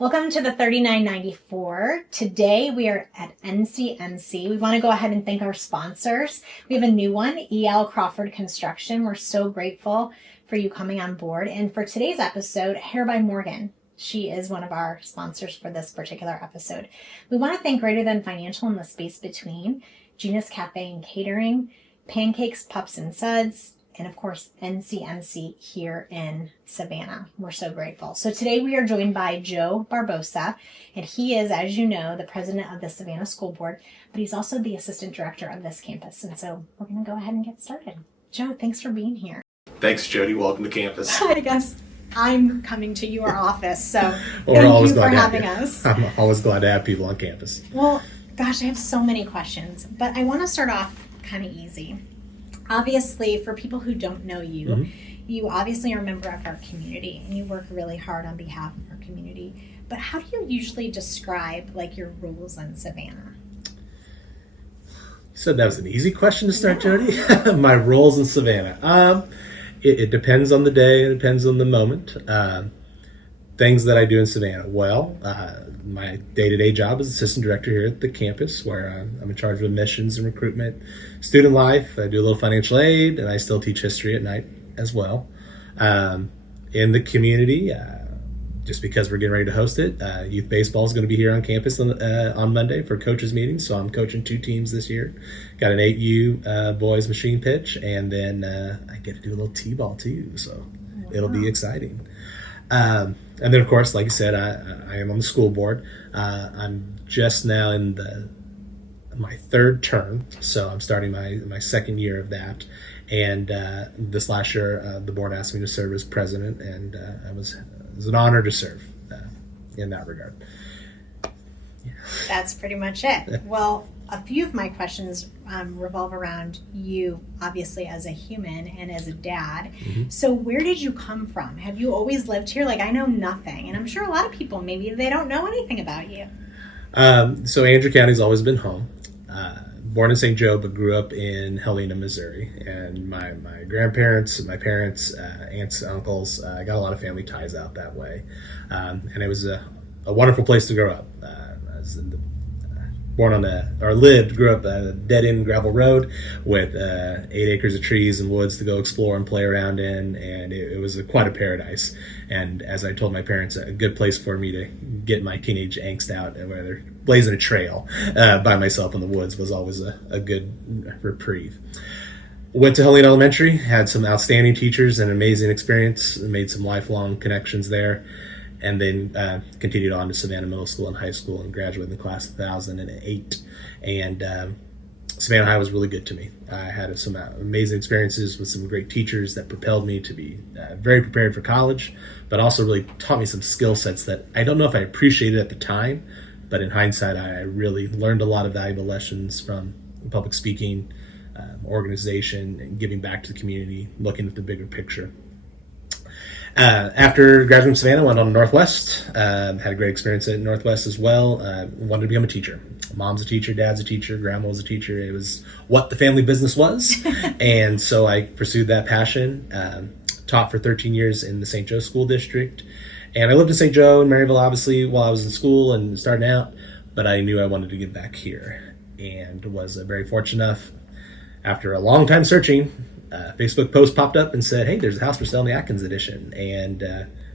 Welcome to the 3994. Today we are at NCMC. We want to go ahead and thank our sponsors. We have a new one, EL Crawford Construction. We're so grateful for you coming on board. And for today's episode, Hair by Morgan. She is one of our sponsors for this particular episode. We want to thank Greater Than Financial and the Space Between, Gina's Cafe and Catering, Pancakes, Pups and Suds, and of course, NCMC here in Savannah. We're so grateful. So today we are joined by Joe Barbosa, and he is, as you know, the president of the Savannah School Board, but he's also the assistant director of this campus. And so we're going to go ahead and get started. Joe, thanks for being here. Thanks, Jodie. Welcome to campus. I guess I'm coming to your office, so well, thank you for having us. I'm always glad to have people on campus. Well, gosh, I have so many questions, but I want to start off kind of easy. Obviously, for people who don't know you, you obviously are a member of our community and you work really hard on behalf of our community. But how do you usually describe like your roles in Savannah? So that was an easy question to start, Jodie. My roles in Savannah. It depends on the day. It depends on the moment. Things that I do in Savannah. Well, my day-to-day job is assistant director here at the campus, where I'm in charge of admissions and recruitment, student life. I do a little financial aid, and I still teach history at night as well. In the community, just because we're getting ready to host it, youth baseball is going to be here on campus on Monday for coaches meetings. So I'm coaching 2 teams this year. Got an 8U boys machine pitch, and then I get to do a little t-ball too. So It'll be exciting. And then, of course, like I said, I am on the school board. I'm just now in my 3rd term, so I'm starting my 2nd year of that. And this last year, the board asked me to serve as president, and it was an honor to serve in that regard. Yeah. That's pretty much it. Well, a few of my questions revolve around you, obviously, as a human and as a dad. Mm-hmm. So where did you come from? Have you always lived here? Like, I know nothing, and I'm sure a lot of people, maybe they don't know anything about you. So Andrew County's always been home. Born in St. Joe, but grew up in Helena, Missouri. And my grandparents, my parents, aunts, uncles, got a lot of family ties out that way. And it was a wonderful place to grow up. I was grew up on a dead-end gravel road with 8 acres of trees and woods to go explore and play around in, and it was quite a paradise. And as I told my parents, a good place for me to get my teenage angst out, whether blazing a trail by myself in the woods was always a good reprieve. Went to Helena Elementary, had some outstanding teachers, an amazing experience, made some lifelong connections there. And then continued on to Savannah Middle School and High School and graduated in the class of 2008. And Savannah High was really good to me. I had some amazing experiences with some great teachers that propelled me to be very prepared for college, but also really taught me some skill sets that I don't know if I appreciated at the time, but in hindsight, I really learned a lot of valuable lessons from public speaking, organization, and giving back to the community, looking at the bigger picture. After graduating from Savannah, went on to Northwest. Had a great experience at Northwest as well. Wanted to become a teacher. Mom's a teacher, dad's a teacher, grandma was a teacher. It was what the family business was. And so I pursued that passion. Taught for 13 years in the St. Joe School District. And I lived in St. Joe and Maryville, obviously, while I was in school and starting out. But I knew I wanted to get back here. And was very fortunate enough, after a long time searching, Facebook post popped up and said, hey, there's a house for sale in the Atkins edition. And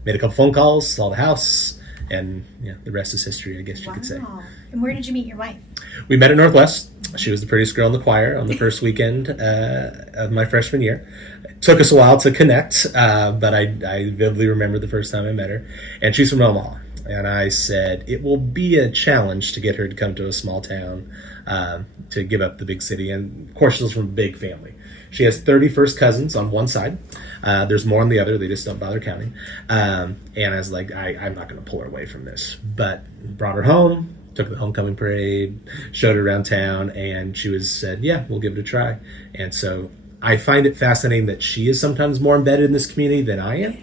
made a couple phone calls, saw the house, and the rest is history, I guess you could say. And where did you meet your wife? We met at Northwest. She was the prettiest girl in the choir on the first weekend of my freshman year. It took us a while to connect, but I vividly remember the first time I met her. And she's from Omaha. And I said, it will be a challenge to get her to come to a small town, to give up the big city. And of course, she's from a big family. She has 30 first cousins on one side. There's more on the other. They just don't bother counting. And I was like, I'm not going to pull her away from this. But brought her home, took her to the homecoming parade, showed her around town, and she said, yeah, we'll give it a try. And so I find it fascinating that she is sometimes more embedded in this community than I am.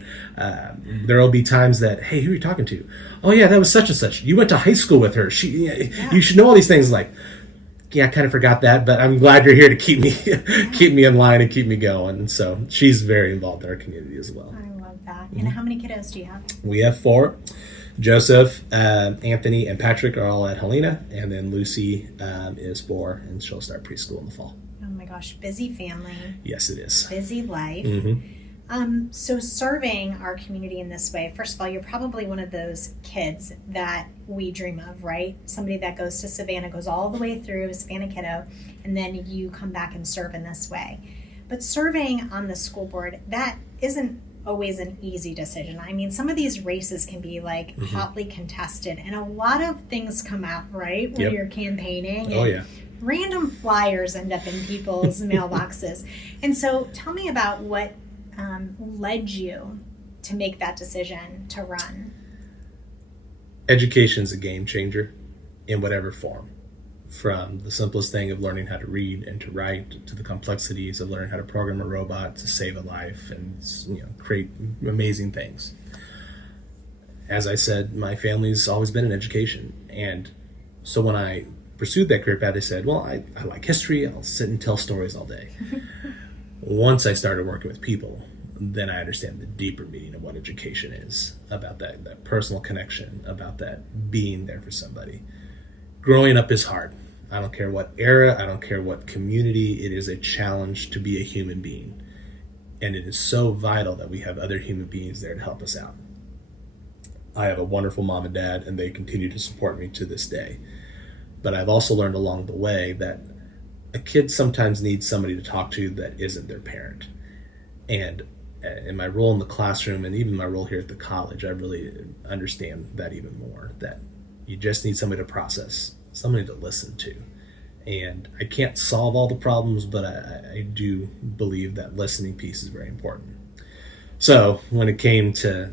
There will be times that, hey, who are you talking to? Oh, yeah, that was such and such. You went to high school with her. You should know all these things. Like, yeah, I kind of forgot that, but I'm glad you're here to keep me keep me in line and keep me going. And so she's very involved in our community as well. I love that. And how many kiddos do you have? We have 4. Joseph, Anthony, and Patrick are all at Helena, and then Lucy is 4, and she'll start preschool in the fall. Oh my gosh, busy family. Yes, it is. Busy life. So serving our community in this way, first of all, you're probably one of those kids that we dream of, right? Somebody that goes to Savannah, goes all the way through a Savannah kiddo, and then you come back and serve in this way. But serving on the school board, that isn't always an easy decision. I mean, some of these races can be like hotly contested, and a lot of things come out, right, when you're campaigning. Oh, yeah. Random flyers end up in people's mailboxes. And so tell me about what led you to make that decision to run. Education's a game changer in whatever form. From the simplest thing of learning how to read and to write to the complexities of learning how to program a robot to save a life and create amazing things. As I said, my family's always been in education, and so when I pursued that career path, I said, well, I like history. I'll sit and tell stories all day. Once I started working with people, then I understand the deeper meaning of what education is, about that personal connection, about that being there for somebody. Growing up is hard. I don't care what era, I don't care what community, it is a challenge to be a human being. And it is so vital that we have other human beings there to help us out. I have a wonderful mom and dad, and they continue to support me to this day. But I've also learned along the way that a kid sometimes needs somebody to talk to that isn't their parent. And in my role in the classroom and even my role here at the college, I really understand that even more, that you just need somebody to process, somebody to listen to. And I can't solve all the problems, but I do believe that listening piece is very important. So when it came to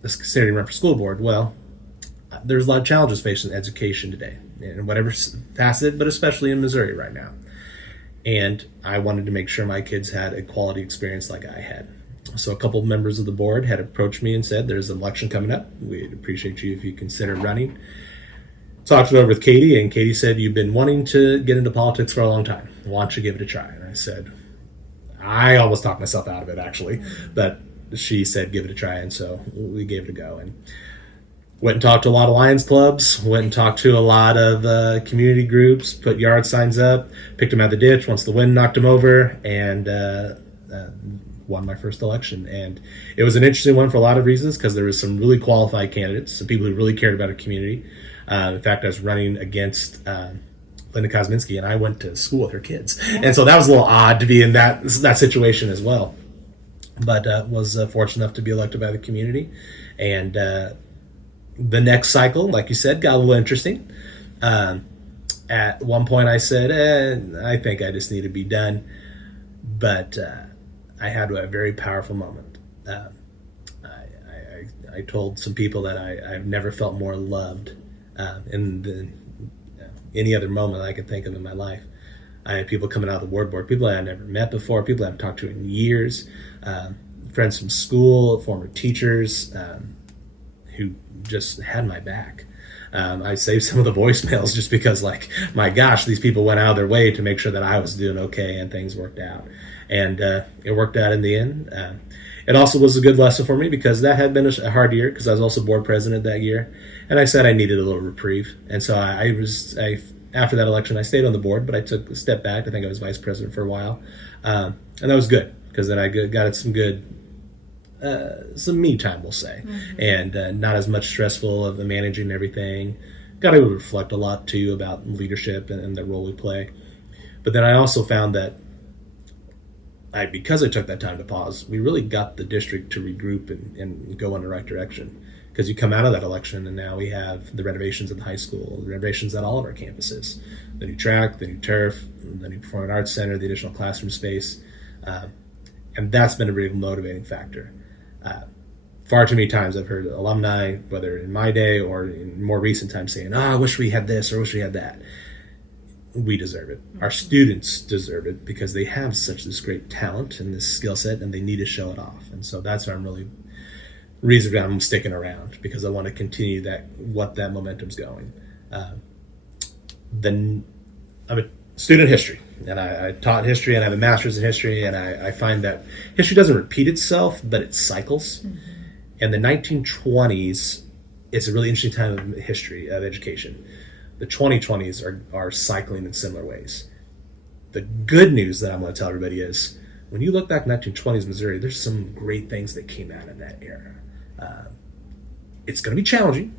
considering run for school board, well, there's a lot of challenges facing education today, in whatever facet, but especially in Missouri right now. And I wanted to make sure my kids had a quality experience like I had. So a couple of members of the board had approached me and said, there's an election coming up. We'd appreciate you if you consider running. Talked it over with Katie, and Katie said, you've been wanting to get into politics for a long time. Why don't you give it a try? And I said, I almost talked myself out of it, actually. But she said, give it a try, and so we gave it a go. And went and talked to a lot of Lions clubs, went and talked to a lot of community groups, put yard signs up, picked them out of the ditch once the wind knocked them over, and won my first election. And it was an interesting one for a lot of reasons, because there was some really qualified candidates, some people who really cared about our community. In fact, I was running against Linda Kosminski, and I went to school with her kids. And so that was a little odd to be in that situation as well. But was fortunate enough to be elected by the community. And the next cycle, like you said, got a little interesting. At one point I said, I think I just need to be done. But I had a very powerful moment. I told some people that I've never felt more loved in any other moment I could think of in my life. I had people coming out of the ward board, people I had never met before, people I haven't talked to in years, friends from school, former teachers who just had my back. I saved some of the voicemails just because, like, my gosh, these people went out of their way to make sure that I was doing okay and things worked out. And it worked out in the end. It also was a good lesson for me because that had been a hard year, because I was also board president that year. And I said I needed a little reprieve. And so I after that election, I stayed on the board, but I took a step back. I think I was vice president for a while. And that was good, because then I got some good, some me time, we'll say. And not as much stressful of the managing everything. Got to reflect a lot, too, about leadership and the role we play. But then I also found that because I took that time to pause, we really got the district to regroup and go in the right direction. Because you come out of that election, and now we have the renovations at the high school, the renovations at all of our campuses, the new track, the new turf, the new performing arts center, the additional classroom space. And that's been a real motivating factor. Far too many times I've heard alumni, whether in my day or in more recent times, saying, I wish we had this or wish we had that. We deserve it. Our students deserve it, because they have this great talent and this skill set, and they need to show it off. And so that's why reason I'm sticking around, because I want to continue that momentum's going. Then I'm a student of history, and I taught history, and I have a master's in history, and I find that history doesn't repeat itself, but it cycles. Mm-hmm. And the 1920s is a really interesting time of history, of education. The 2020s are cycling in similar ways. The good news that I'm going to tell everybody is, when you look back 1920s Missouri, there's some great things that came out of that era. It's going to be challenging,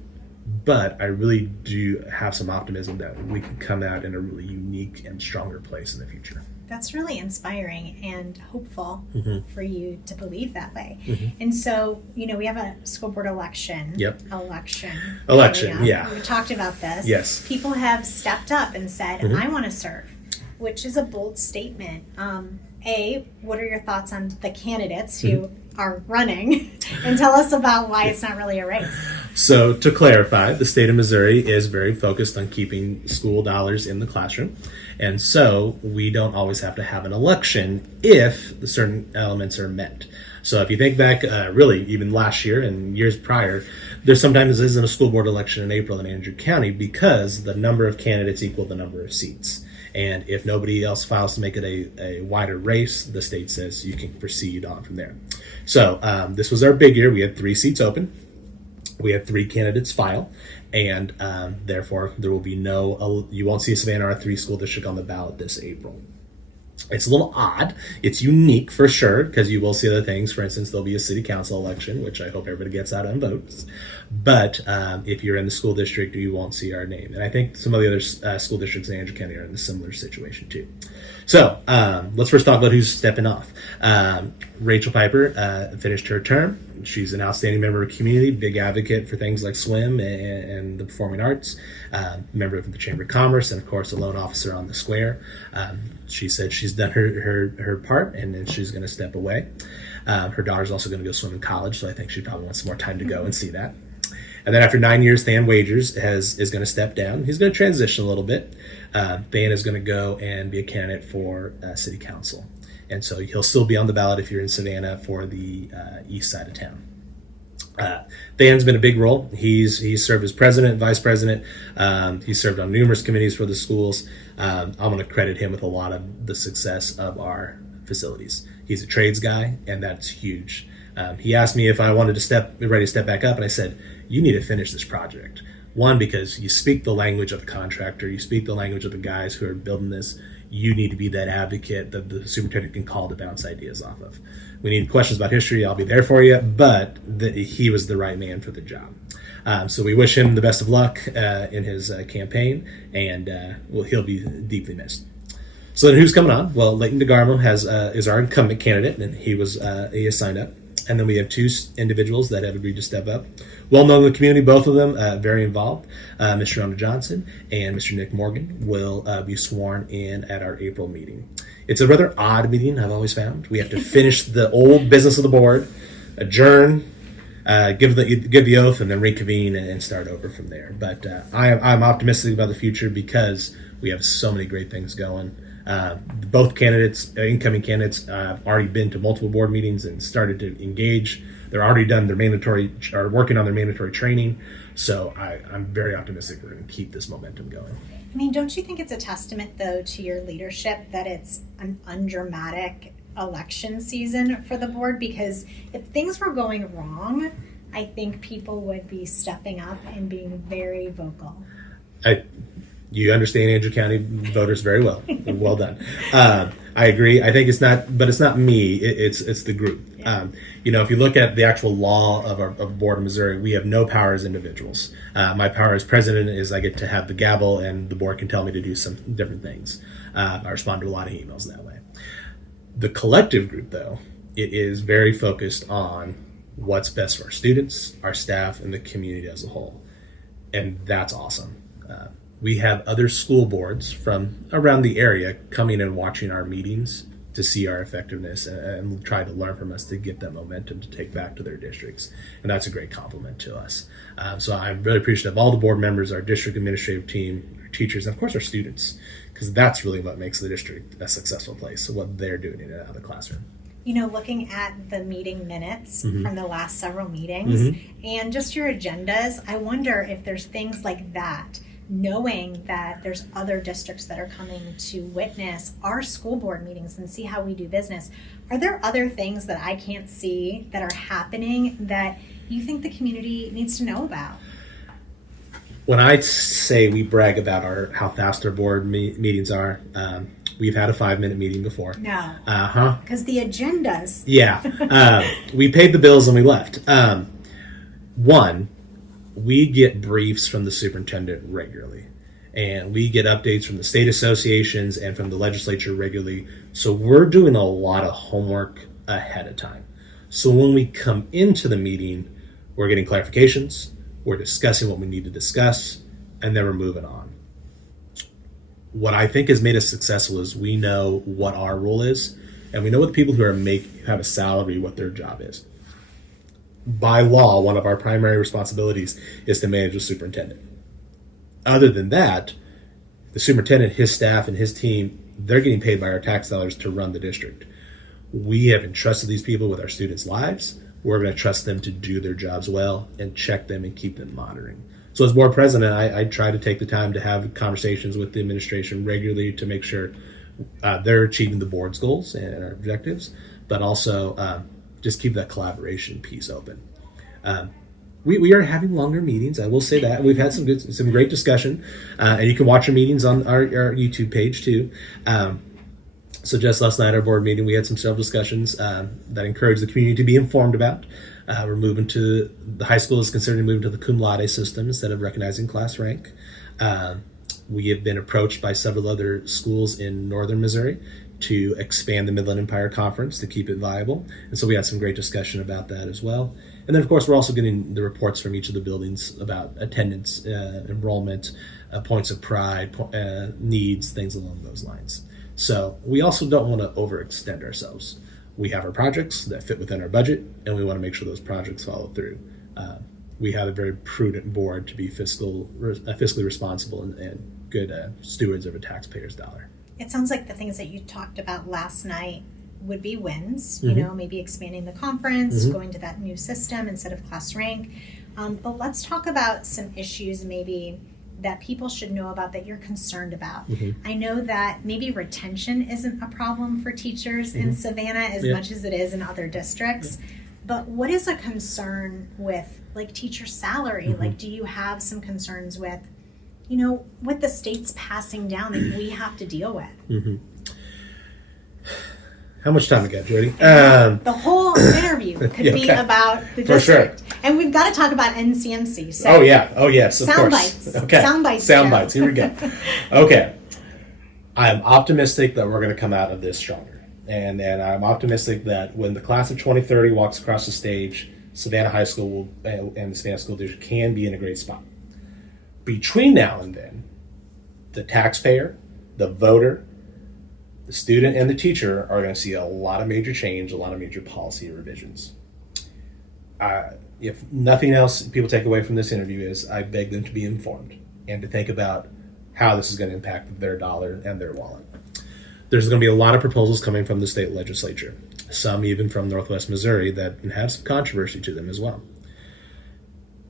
but I really do have some optimism that we can come out in a really unique and stronger place in the future. That's really inspiring and hopeful for you to believe that way. Mm-hmm. And so, we have a school board election. Yep. Election, yeah. We talked about this. Yes. People have stepped up and said, I want to serve, which is a bold statement. What are your thoughts on the candidates who are running? And tell us about why it's not really a race. So, to clarify, the state of Missouri is very focused on keeping school dollars in the classroom. And so we don't always have to have an election if certain elements are met. So if you think back, really, even last year and years prior, there sometimes isn't a school board election in April in Andrew County because the number of candidates equal the number of seats. And if nobody else files to make it a wider race, the state says you can proceed on from there. So this was our big year. We had 3 seats open. We had 3 candidates file, and therefore there will be you won't see a Savannah R3 school district on the ballot this April. It's a little odd. It's unique for sure, because you will see other things. For instance, there'll be a city council election, which I hope everybody gets out and votes. But if you're in the school district, you won't see our name. And I think some of the other school districts in Andrew County are in a similar situation too. So let's first talk about who's stepping off. Rachel Piper finished her term. She's an outstanding member of the community, big advocate for things like swim and the performing arts, member of the Chamber of Commerce, and of course a loan officer on the square. She said she's done her part, and then she's going to step away. Her daughter's also going to go swim in college, so I think she probably wants some more time to go and see that. And then after 9 years, Than Wagers is going to step down. He's going to transition a little bit. Than is going to go and be a candidate for city council. And so he'll still be on the ballot if you're in Savannah for the east side of town. Than's been a big role. He's served as president, vice president. He's served on numerous committees for the schools. I'm going to credit him with a lot of the success of our facilities. He's a trades guy, and that's huge. He asked me if I wanted to ready to step back up, and I said, you need to finish this project. One, because you speak the language of the contractor, you speak the language of the guys who are building this. You need to be that advocate that the superintendent can call to bounce ideas off of. We need questions about history, I'll be there for you, but he was the right man for the job. So we wish him the best of luck in his campaign, and he'll be deeply missed. So then who's coming on? Well, Leighton DeGarmo is our incumbent candidate, and he has signed up. And then we have 2 individuals that have agreed to step up. Well known in the community, both of them very involved. Mr. Rhonda Johnson and Mr. Nick Morgan will be sworn in at our April meeting. It's a rather odd meeting, I've always found. We have to finish the old business of the board, adjourn, give the oath, and then reconvene and start over from there. But I'm optimistic about the future because we have so many great things going. Both incoming candidates, have already been to multiple board meetings and started to engage. They're already done are working on their mandatory training. So I'm very optimistic we're going to keep this momentum going. I mean, don't you think it's a testament, though, to your leadership that it's an undramatic election season for the board? Because if things were going wrong, I think people would be stepping up and being very vocal. You understand Andrew County voters very well. Well done. I agree. I think it's not me. It's the group. Yeah. If you look at the actual law of our board of Missouri, we have no power as individuals. My power as president is I get to have the gavel, and the board can tell me to do some different things. I respond to a lot of emails that way. The collective group, though, it is very focused on what's best for our students, our staff, and the community as a whole, and that's awesome. We have other school boards from around the area coming and watching our meetings to see our effectiveness and try to learn from us to get that momentum to take back to their districts. And that's a great compliment to us. So I'm really appreciative of all the board members, our district administrative team, our teachers, and of course our students, because that's really what makes the district a successful place, so what they're doing in and out of the classroom. Looking at the meeting minutes from the last several meetings and just your agendas, I wonder if there's things like that knowing that there's other districts that are coming to witness our school board meetings and see how we do business, are there other things that I can't see that are happening that you think the community needs to know about? When I say we brag about how fast our board meetings are, we've had a 5-minute meeting before. No. Because the agendas. Yeah. We paid the bills and we left. One, we get briefs from the superintendent regularly, and we get updates from the state associations and from the legislature regularly. So we're doing a lot of homework ahead of time. So when we come into the meeting, we're getting clarifications, we're discussing what we need to discuss, and then we're moving on. What I think has made us successful is we know what our role is, and we know what the people who have a salary, what their job is. By law, one of our primary responsibilities is to manage the superintendent. Other than that, the superintendent, his staff, and his team, they're getting paid by our tax dollars to run the district. We have entrusted these people with our students' lives. We're going to trust them to do their jobs well and check them and keep them monitoring. So as board president, I try to take the time to have conversations with the administration regularly to make sure they're achieving the board's goals and our objectives, but also just keep that collaboration piece open. We are having longer meetings. I will say that we've had some great discussion, and you can watch our meetings on our YouTube page too. So just last night, our board meeting, we had some several discussions that encourage the community to be informed about. We're moving to the high school is considering moving to the cum laude system instead of recognizing class rank. We have been approached by several other schools in northern Missouri to expand the Midland Empire Conference to keep it viable. And so we had some great discussion about that as well. And then, of course, we're also getting the reports from each of the buildings about attendance, enrollment, points of pride, needs, things along those lines. So we also don't want to overextend ourselves. We have our projects that fit within our budget, and we want to make sure those projects follow through. We have a very prudent board to be fiscally responsible and good stewards of a taxpayer's dollar. It sounds like the things that you talked about last night would be wins, Mm-hmm. Maybe expanding the conference, Mm-hmm. going to that new system instead of class rank. But let's talk about some issues maybe that people should know about that you're concerned about. Mm-hmm. I know that maybe retention isn't a problem for teachers in Savannah as much as it is in other districts. But what is a concern with teacher salary? Do you have some concerns with, what the state's passing down that we have to deal with? How much time we got, Jodie? The whole interview could be about the district. Sure. And we've got to talk about NCMC. So Oh yes, of sound course. bites. Okay. Sound bites. Sound Joe. bites. Here we go. Okay. I am optimistic that we're going to come out of this stronger. And I'm optimistic that when the class of 2030 walks across the stage, Savannah High School and the Savannah School District can be in a great spot. Between now and then, the taxpayer, the voter, the student, and the teacher are going to see a lot of major change, a lot of major policy revisions. If nothing else people take away from this interview is I beg them to be informed and to think about how this is going to impact their dollar and their wallet. There's going to be a lot of proposals coming from the state legislature, some even from Northwest Missouri that have some controversy to them as well.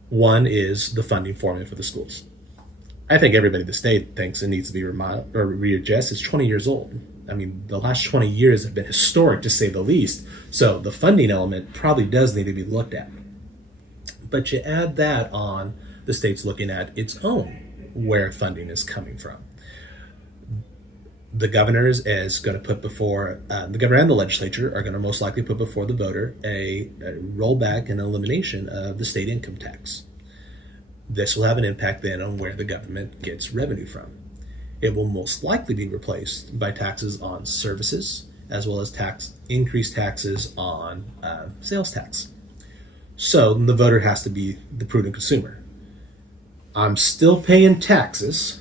One is the funding formula for the schools. I think everybody in the state thinks it needs to be readjusted. It's 20 years old. I mean, the last 20 years have been historic, to say the least. So the funding element probably does need to be looked at. But you add that on the state's looking at its own, where funding is coming from. The governor is going to put before, the governor and the legislature are going to most likely put before the voter a rollback and elimination of the state income tax. This will have an impact then on where the government gets revenue from. It will most likely be replaced by taxes on services, as well as increased taxes on sales tax. So the voter has to be the prudent consumer. I'm still paying taxes.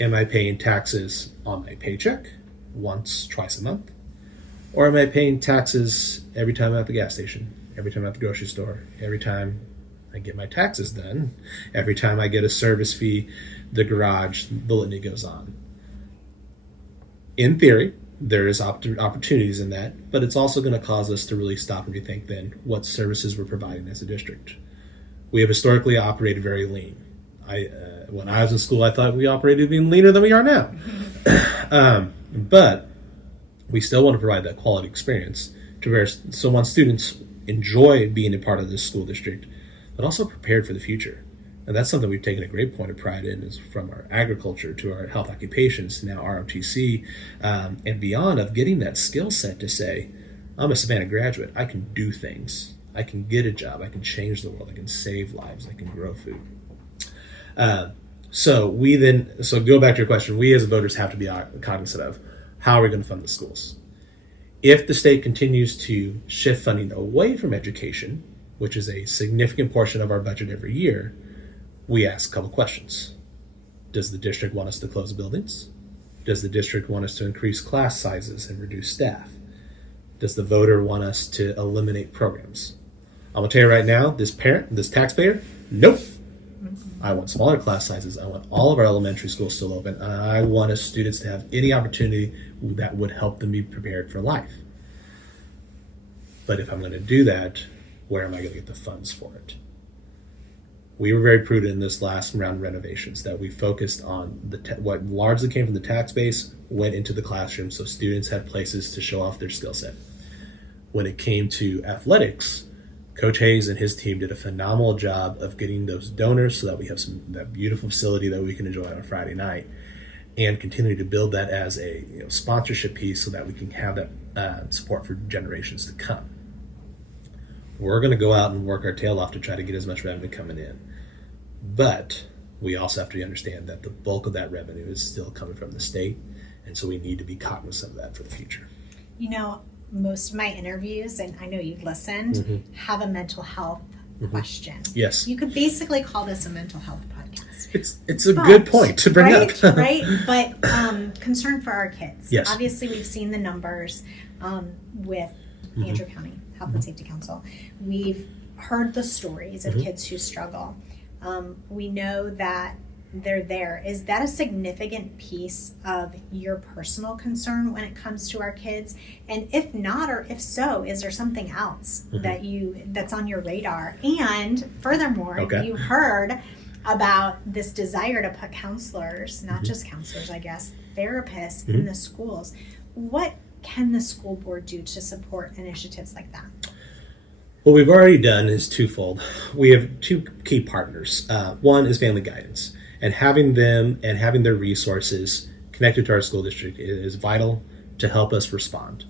Am I paying taxes on my paycheck twice a month? Or am I paying taxes every time I'm at the gas station, every time I'm at the grocery store, every time I get my taxes done, every time I get a service fee, the garage, the litany goes on. In theory, there is opportunities in that, but it's also going to cause us to really stop and rethink then what services we're providing as a district. We have historically operated very lean. When I was in school, I thought we operated even leaner than we are now. But we still want to provide that quality experience to where students enjoy being a part of this school district, but also prepared for the future. And that's something we've taken a great point of pride in, is from our agriculture to our health occupations to now ROTC and beyond, of getting that skill set to say, I'm a Savannah graduate. I can do things. I can get a job. I can change the world. I can save lives. I can grow food. So go back to your question. We as voters have to be cognizant of how are we going to fund the schools. If the state continues to shift funding away from education, which is a significant portion of our budget every year, we ask a couple questions. Does the district want us to close buildings? Does the district want us to increase class sizes and reduce staff? Does the voter want us to eliminate programs? I'm going to tell you right now, this taxpayer, nope. I want smaller class sizes. I want all of our elementary schools still open. I want us students to have any opportunity that would help them be prepared for life. But if I'm going to do that, where am I going to get the funds for it? We were very prudent in this last round of renovations that we focused on what largely came from the tax base went into the classroom, so students had places to show off their skill set. When it came to athletics, Coach Hayes and his team did a phenomenal job of getting those donors so that we have that beautiful facility that we can enjoy on a Friday night, and continue to build that as a sponsorship piece so that we can have that support for generations to come. We're going to go out and work our tail off to try to get as much revenue coming in. But we also have to understand that the bulk of that revenue is still coming from the state, and so we need to be cognizant of that for the future. Most of my interviews, and I know you've listened, have a mental health question. Yes. You could basically call this a mental health podcast. It's a good point to bring up. Right? But concern for our kids. Yes. Obviously, we've seen the numbers with Andrew County Health and Safety Council. We've heard the stories of kids who struggle. We know that they're there. Is that a significant piece of your personal concern when it comes to our kids? And if not, or if so, is there something else that's on your radar? And furthermore, you heard about this desire to put counselors, not just counselors, I guess, therapists in the schools. What can the school board do to support initiatives like that? What we've already done is twofold. We have two key partners. One is family guidance, and having them and having their resources connected to our school district is vital to help us respond.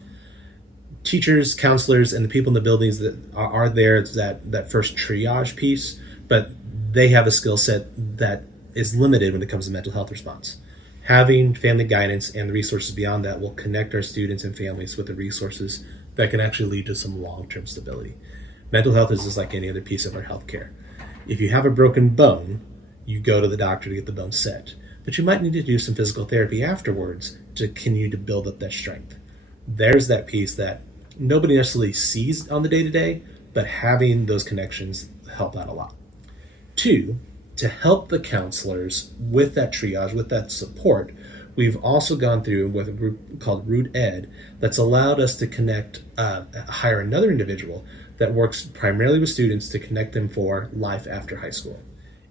Teachers, counselors, and the people in the buildings that are there, it's that first triage piece, but they have a skill set that is limited when it comes to mental health response. Having family guidance and the resources beyond that will connect our students and families with the resources that can actually lead to some long-term stability. Mental health is just like any other piece of our healthcare. If you have a broken bone, you go to the doctor to get the bone set, but you might need to do some physical therapy afterwards to continue to build up that strength. There's that piece that nobody necessarily sees on the day-to-day, but having those connections help out a lot. Two, to help the counselors with that triage, with that support, we've also gone through with a group called Root Ed that's allowed us to hire another individual that works primarily with students to connect them for life after high school.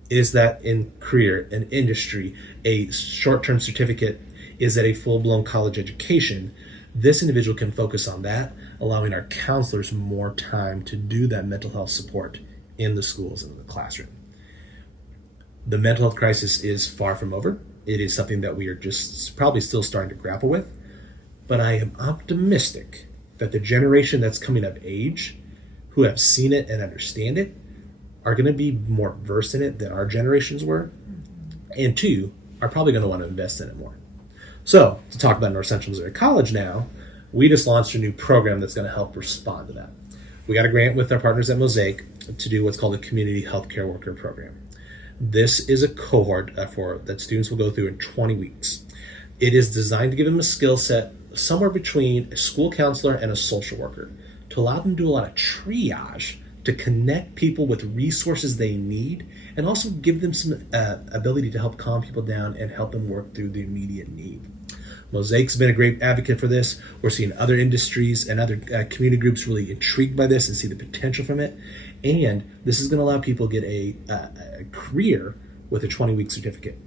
Is that in career, in industry, a short-term certificate? Is that a full-blown college education? This individual can focus on that, allowing our counselors more time to do that mental health support in the schools and in the classroom. The mental health crisis is far from over. It is something that we are just probably still starting to grapple with, but I am optimistic that the generation that's coming of age, who have seen it and understand it, are going to be more versed in it than our generations were, and two, are probably going to want to invest in it more. So, to talk about North Central Missouri College now, we just launched a new program that's going to help respond to that. We got a grant with our partners at Mosaic to do what's called a community healthcare worker program. This is a cohort that students will go through in 20 weeks. It is designed to give them a skill set somewhere between a school counselor and a social worker to allow them to do a lot of triage, to connect people with resources they need, and also give them some ability to help calm people down and help them work through the immediate need. Mosaic's been a great advocate for this. We're seeing other industries and other community groups really intrigued by this and see the potential from it. And this is going to allow people to get a career with a 20-week certificate.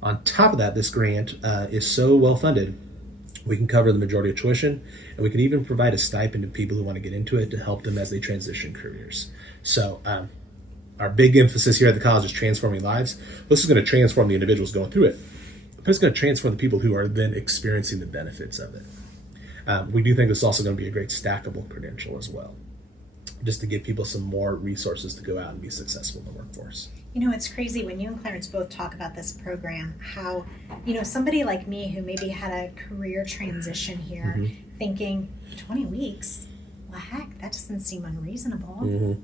On top of that, this grant is so well funded, we can cover the majority of tuition, and we can even provide a stipend to people who want to get into it to help them as they transition careers. So our big emphasis here at the college is transforming lives. This is going to transform the individuals going through it, but it's going to transform the people who are then experiencing the benefits of it. We do think this is also going to be a great stackable credential as well, just to give people some more resources to go out and be successful in the workforce. It's crazy when you and Clarence both talk about this program, how, somebody like me who maybe had a career transition here, thinking 20 weeks, well, heck, that doesn't seem unreasonable.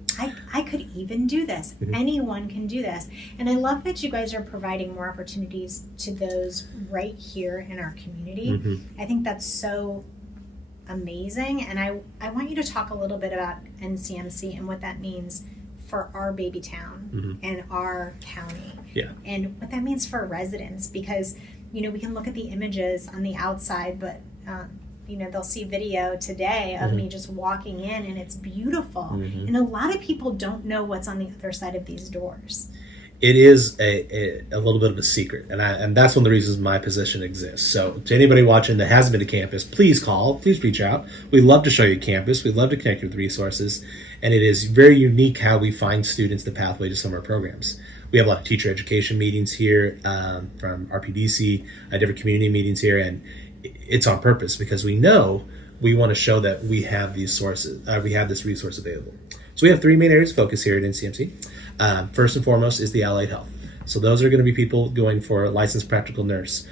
I could even do this. Anyone can do this. And I love that you guys are providing more opportunities to those right here in our community. I think that's so amazing. And I want you to talk a little bit about NCMC and what that means for our baby town and our county. And what that means for residents, because, we can look at the images on the outside, but, they'll see video today of me just walking in, and it's beautiful. And a lot of people don't know what's on the other side of these doors. It is a little bit of a secret, and that's one of the reasons my position exists. So to anybody watching that hasn't been to campus, please call, please reach out. We'd love to show you campus. We'd love to connect you with resources, and it is very unique how we find students the pathway to some of our programs. We have a lot of teacher education meetings here from RPDC, different community meetings here, and it's on purpose because we know we want to show that we have these sources, we have this resource available. So we have three main areas of focus here at NCMC. First and foremost is the allied health. So those are going to be people going for a licensed practical nurse,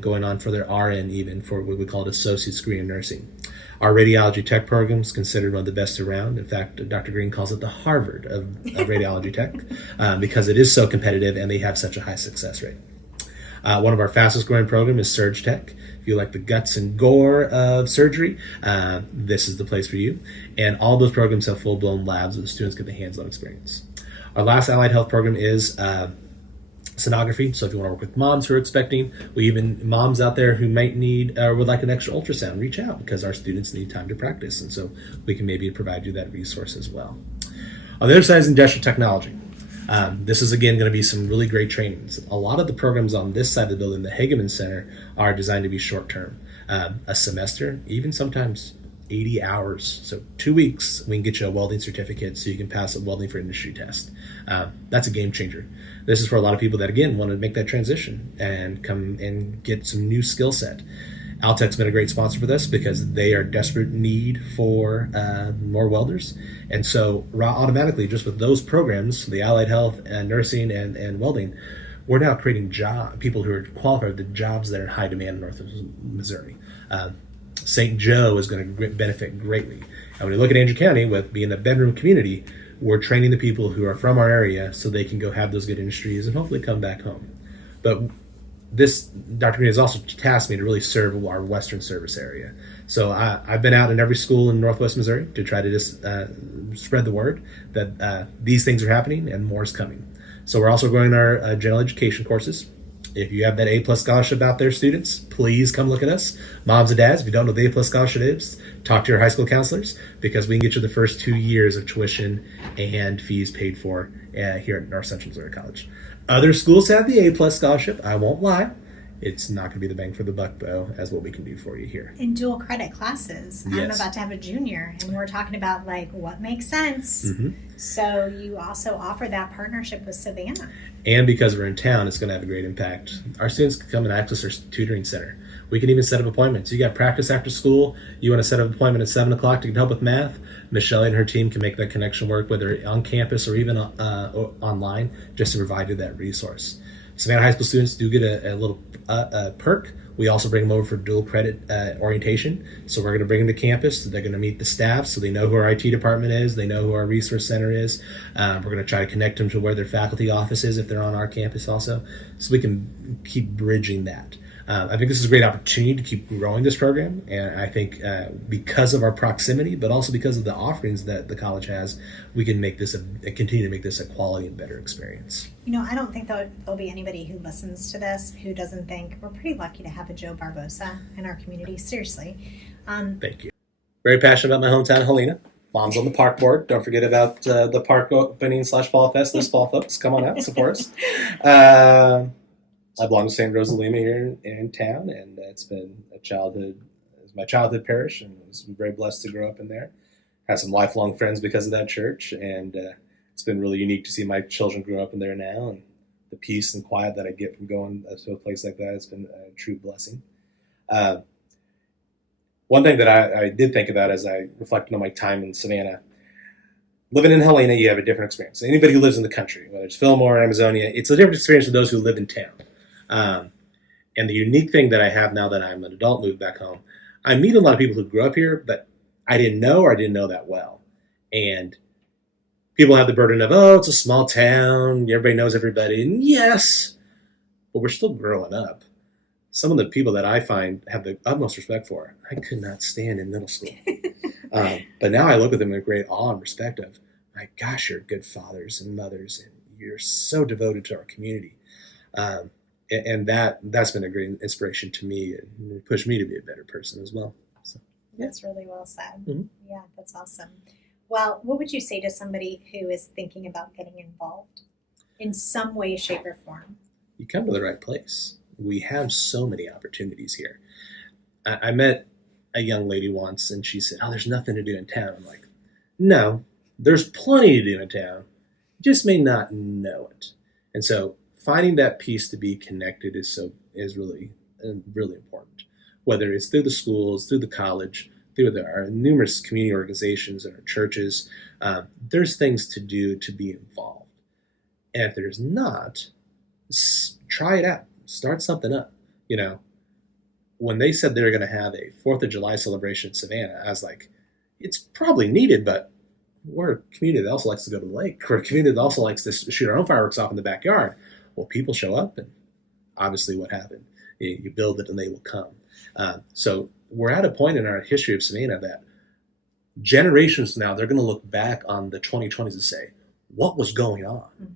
going on for their RN, even for what we call associate's degree in nursing. Our radiology tech program is considered one of the best around. In fact, Dr. Green calls it the Harvard of radiology tech because it is so competitive and they have such a high success rate. One of our fastest growing program is Surge Tech. If you like the guts and gore of surgery, this is the place for you. And all those programs have full-blown labs where the students get the hands-on experience. Our last allied health program is sonography. So if you want to work with moms who are expecting, we even moms out there who might need or would like an extra ultrasound, reach out because our students need time to practice. And so we can maybe provide you that resource as well. On the other side is industrial technology. This is, again, going to be some really great trainings. A lot of the programs on this side of the building, the Hageman Center, are designed to be short-term. A semester, even sometimes 80 hours. So 2 weeks, we can get you a welding certificate so you can pass a welding for industry test. That's a game changer. This is for a lot of people that, again, want to make that transition and come and get some new skill set. Altech's been a great sponsor for this because they are desperate need for more welders. And so automatically, just with those programs, the allied health and nursing and welding, we're now creating people who are qualified for the jobs that are in high demand in North Missouri. St. Joe is going to benefit greatly. And when you look at Andrew County, with being a bedroom community, we're training the people who are from our area so they can go have those good industries and hopefully come back home. But this, Dr. Green has also tasked me to really serve our Western service area. So I've been out in every school in Northwest Missouri to try to just spread the word that these things are happening and more is coming. So we're also growing our general education courses. If you have that A+ scholarship out there, students, please come look at us. Moms and dads, if you don't know what the A+ scholarship is, talk to your high school counselors because we can get you the first 2 years of tuition and fees paid for here at North Central Missouri College. Other schools have the A+ scholarship. I won't lie. It's not going to be the bang for the buck, though, as what we can do for you here. In dual credit classes. Yes. I'm about to have a junior, and we're talking about, what makes sense. So you also offer that partnership with Savannah. And because we're in town, it's going to have a great impact. Our students can come and access our tutoring center. We can even set up appointments. You got practice after school. You want to set up an appointment at 7 o'clock to get help with math. Michelle and her team can make that connection work, whether on campus or even online, just to provide you that resource. Savannah High School students do get a little perk. We also bring them over for dual credit orientation. So we're going to bring them to campus. They're going to meet the staff so they know who our IT department is. They know who our resource center is. We're going to try to connect them to where their faculty office is if they're on our campus also. So we can keep bridging that. I think this is a great opportunity to keep growing this program. And I think because of our proximity, but also because of the offerings that the college has, we can make this continue to make this a quality and better experience. I don't think there'll be anybody who listens to this who doesn't think we're pretty lucky to have a Joe Barbosa in our community. Seriously. Thank you. Very passionate about my hometown, Helena. Mom's on the park board. Don't forget about the park opening / fall fest this fall, folks. Come on out, support us. I belong to St. Rose of Lima here in town, and it's been my childhood parish, and I was very blessed to grow up in there. Have some lifelong friends because of that church, and it's been really unique to see my children grow up in there now, and the peace and quiet that I get from going to a place like that has been a true blessing. One thing that I did think about as I reflected on my time in Savannah, living in Helena, you have a different experience. Anybody who lives in the country, whether it's Fillmore or Amazonia, it's a different experience for those who live in town. And the unique thing that I have now that I'm an adult, moved back home, I meet a lot of people who grew up here, but I didn't know that well. And people have the burden of, oh, it's a small town, everybody knows everybody. And yes, but we're still growing up. Some of the people that I find have the utmost respect for, I could not stand in middle school. But now I look at them with great awe and respect of, my gosh, you're good fathers and mothers, and you're so devoted to our community. And that's been a great inspiration to me and pushed me to be a better person as well. So, yeah. That's really well said. Mm-hmm. Yeah, that's awesome. Well, what would you say to somebody who is thinking about getting involved in some way, shape, or form? You come to the right place. We have so many opportunities here. I met a young lady once, and she said, oh, there's nothing to do in town. I'm like, no, there's plenty to do in town. You just may not know it. And so finding that piece to be connected is really, really important. Whether it's through the schools, through the college, through our numerous community organizations and our churches, there's things to do to be involved. And if there's not, try it out. Start something up. You know, when they said they were going to have a 4th of July celebration in Savannah, I was like, it's probably needed, but we're a community that also likes to go to the lake. We're a community that also likes to shoot our own fireworks off in the backyard. Well, people show up, and obviously what happened? You build it and they will come. So we're at a point in our history of Savannah that generations from now, they're going to look back on the 2020s and say, what was going on? Mm-hmm.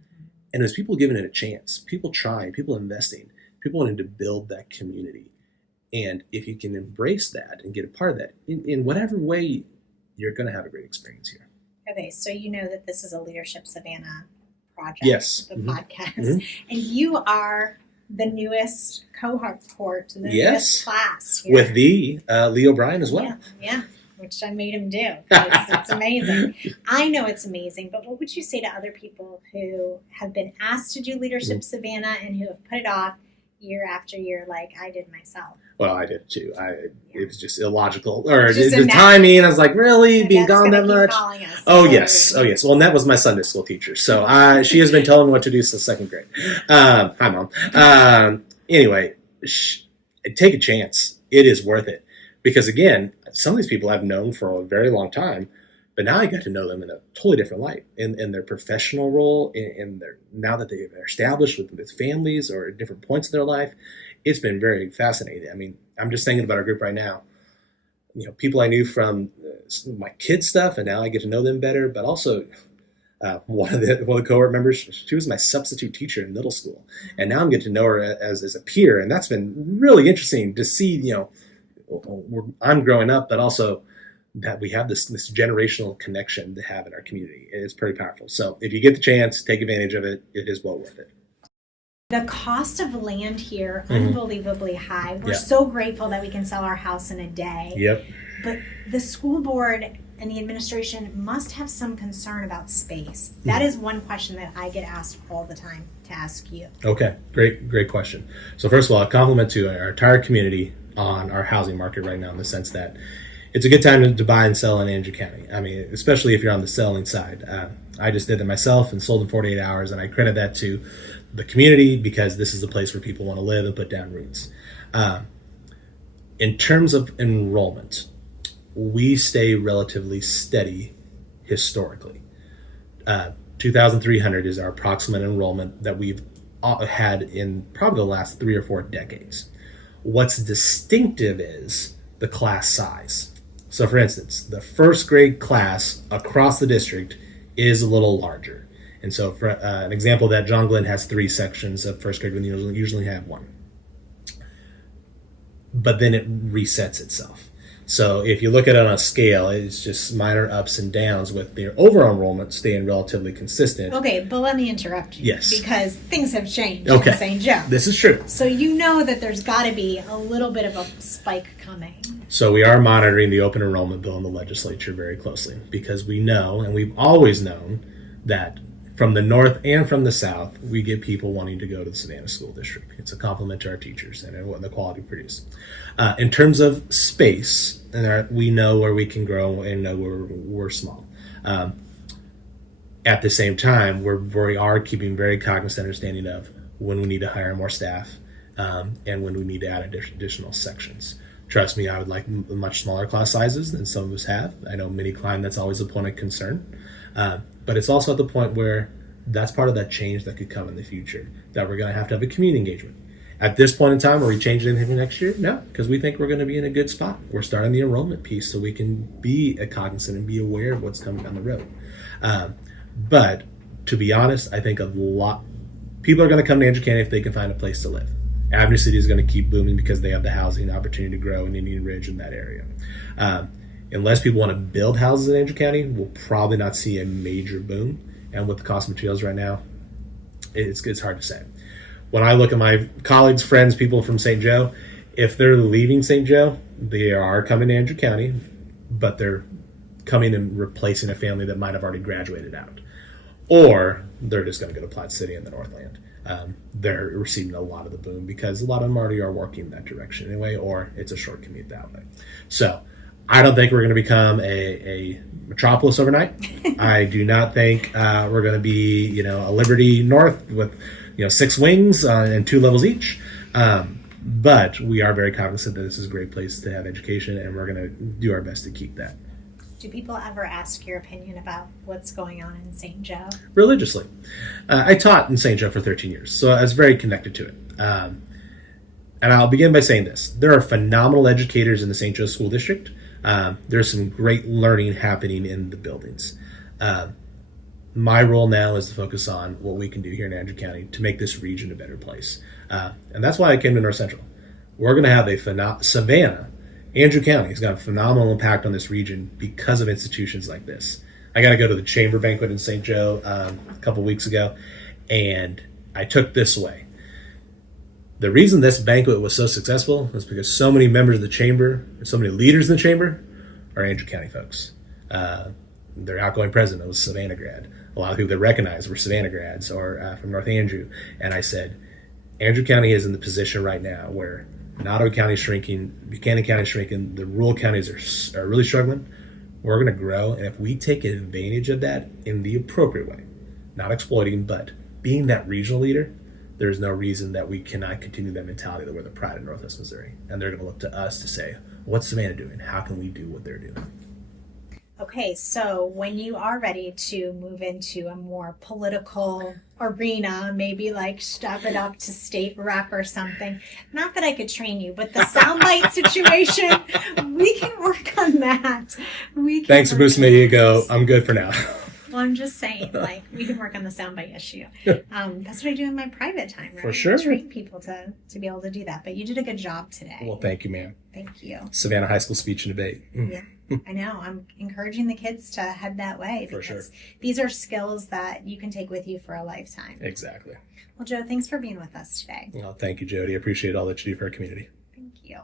And there's people giving it a chance, people trying, people investing, people wanting to build that community. And if you can embrace that and get a part of that, in whatever way, you're going to have a great experience here. Okay, so you know that this is a Leadership Savannah project, yes, the mm-hmm. podcast, mm-hmm. and you are the newest cohort, the newest class here. With the Lee O'Brien as well. Yeah, which I made him do. It's amazing. I know it's amazing, but what would you say to other people who have been asked to do Leadership Savannah and who have put it off year after year like I did myself? Well, I did too. It was just illogical. Or just the timing, I was like, really? Being gone that much? Oh, yes. Well, and that was my Sunday school teacher. So she has been telling me what to do since 2nd grade. Hi, Mom. Anyway, take a chance. It is worth it. Because, again, some of these people I've known for a very long time, but now I got to know them in a totally different light, in their professional role, now that they're established with families or at different points in their life. It's been very fascinating. I mean, I'm just thinking about our group right now. You know, people I knew from my kids' stuff, and now I get to know them better. But also, one of the cohort members, she was my substitute teacher in middle school, and now I'm getting to know her as a peer, and that's been really interesting to see. You know, I'm growing up, but also that we have this generational connection to have in our community. It's pretty powerful. So if you get the chance, take advantage of it. It is well worth it. The cost of land here, unbelievably high. We're so grateful that we can sell our house in a day. Yep. But the school board and the administration must have some concern about space. That is one question that I get asked all the time to ask you. Okay, great question. So first of all, a compliment to our entire community on our housing market right now, in the sense that it's a good time to buy and sell in Andrew County. I mean, especially if you're on the selling side. I just did it myself and sold in 48 hours, and I credit that to the community, because this is a place where people want to live and put down roots. In terms of enrollment, we stay relatively steady historically. 2,300 is our approximate enrollment that we've had in probably the last 3 or 4 decades. What's distinctive is the class size. So for instance, the 1st grade class across the district is a little larger. And so for an example, that John Glenn has 3 sections of 1st grade when you usually have 1. But then it resets itself. So if you look at it on a scale, it's just minor ups and downs with the overall enrollment staying relatively consistent. Okay, but let me interrupt you. Yes. Because things have changed Okay. in St. Joe. This is true. So you know that there's got to be a little bit of a spike coming. So we are monitoring the open enrollment bill in the legislature very closely because we know, and we've always known, that from the north and from the south, we get people wanting to go to the Savannah School District. It's a compliment to our teachers and the quality we produce. In terms of space, we know where we can grow and know where we're small. At the same time, we are keeping very cognizant understanding of when we need to hire more staff and when we need to add additional sections. Trust me, I would like much smaller class sizes than some of us have. I know many climb, that's always a point of concern. But it's also at the point where that's part of that change that could come in the future, that we're going to have a community engagement. At this point in time, are we changing anything next year? No, because we think we're going to be in a good spot. We're starting the enrollment piece so we can be cognizant and be aware of what's coming down the road. But to be honest, I think people are going to come to Andrew County if they can find a place to live. Avenue City is going to keep booming because they have the housing opportunity to grow in Indian Ridge in that area. Unless people want to build houses in Andrew County, we'll probably not see a major boom. And with the cost of materials right now, it's hard to say. When I look at my colleagues, friends, people from St. Joe, if they're leaving St. Joe, they are coming to Andrew County, but they're coming and replacing a family that might have already graduated out. Or they're just going to go to Platte City in the Northland. They're receiving a lot of the boom because a lot of them already are working in that direction anyway, or it's a short commute that way. So I don't think we're going to become a metropolis overnight. I do not think we're going to be, a Liberty North with, 6 wings and 2 levels each. But we are very cognizant that this is a great place to have education, and we're going to do our best to keep that. Do people ever ask your opinion about what's going on in St. Joe? Religiously. I taught in St. Joe for 13 years, so I was very connected to it. And I'll begin by saying this. There are phenomenal educators in the St. Joe School District. There's some great learning happening in the buildings. My role now is to focus on what we can do here in Andrew County to make this region a better place. And that's why I came to North Central. We're going to have Savannah, Andrew County has got a phenomenal impact on this region because of institutions like this. I got to go to the Chamber Banquet in St. Joe a couple weeks ago, and I took this away. The reason this banquet was so successful is because so many members of the Chamber, so many leaders in the Chamber, are Andrew County folks. Their outgoing president was Savannah grad. A lot of people that recognize were Savannah grads or from North Andrew. And I said, Andrew County is in the position right now where Nottaway County is shrinking, Buchanan County is shrinking, the rural counties are really struggling. We're going to grow, and if we take advantage of that in the appropriate way, not exploiting, but being that regional leader, there's no reason that we cannot continue that mentality that we're the pride of Northwest Missouri. And they're going to look to us to say, what's Savannah doing? How can we do what they're doing? Okay, so when you are ready to move into a more political arena, maybe like step it up to state rep or something, not that I could train you, but the soundbite situation, we can work on that. Thanks for boosting my ego. I'm good for now. Well, I'm just saying, we can work on the soundbite issue. That's what I do in my private time, right? For sure. I train people to be able to do that. But you did a good job today. Well, thank you, ma'am. Thank you. Savannah High School speech and debate. Yeah, I know. I'm encouraging the kids to head that way because For sure. these are skills that you can take with you for a lifetime. Exactly. Well, Joe, thanks for being with us today. Well, thank you, Jodie. I appreciate all that you do for our community. Thank you.